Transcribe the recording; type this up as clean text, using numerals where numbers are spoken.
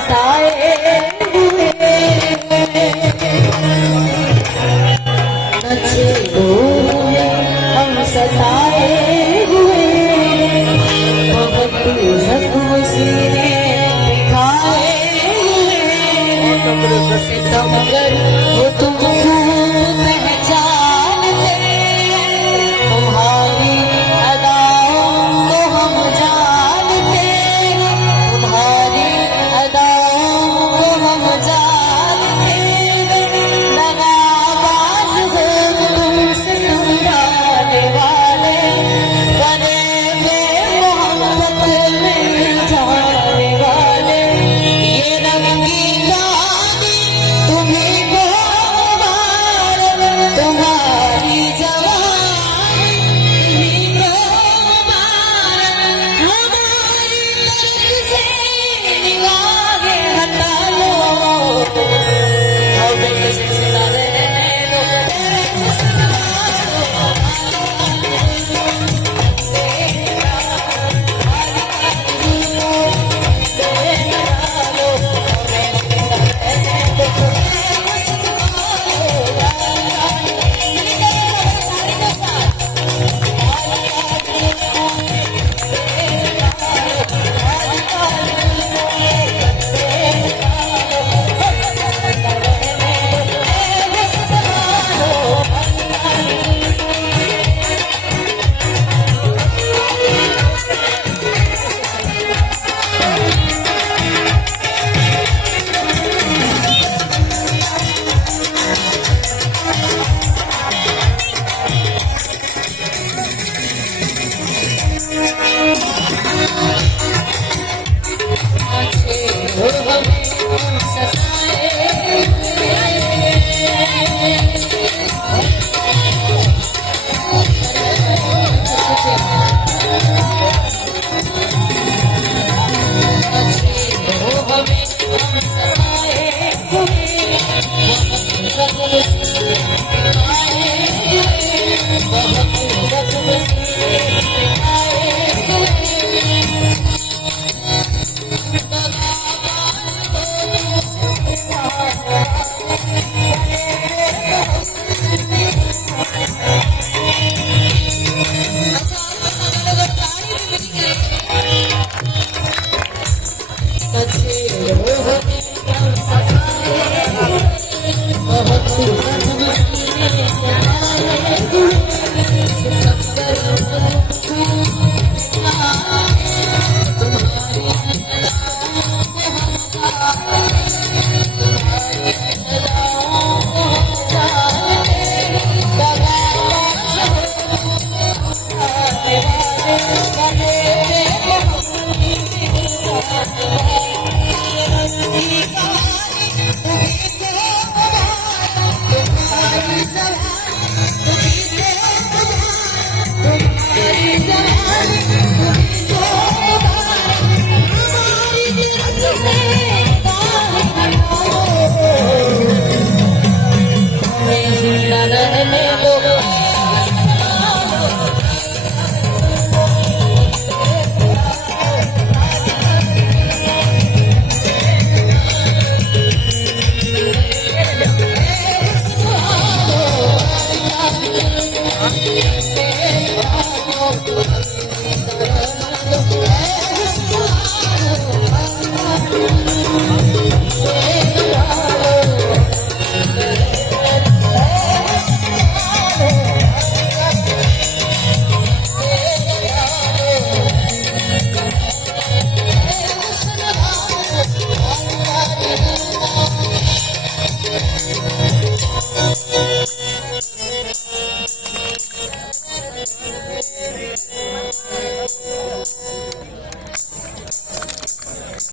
सताए हुए नशे हम सताए हुए बहुत जख्म सीने दिखाए हुए सितम अगर वो तुम खूब पहचानते तुम्हारी अदाओं को हम जानते तुम्हारी अदाओं को हम जानते दगाबाज हो तुमसे समझाने वाले बने में मोहब्बत में जाने वाले ये रंगी गानी तुम्हीं को मुबारक तुम्हारी जवानी तुम्हीं को मुबारक हमारी तरफ से निगाहें हटा लो अब एक सिलसिला रहने दो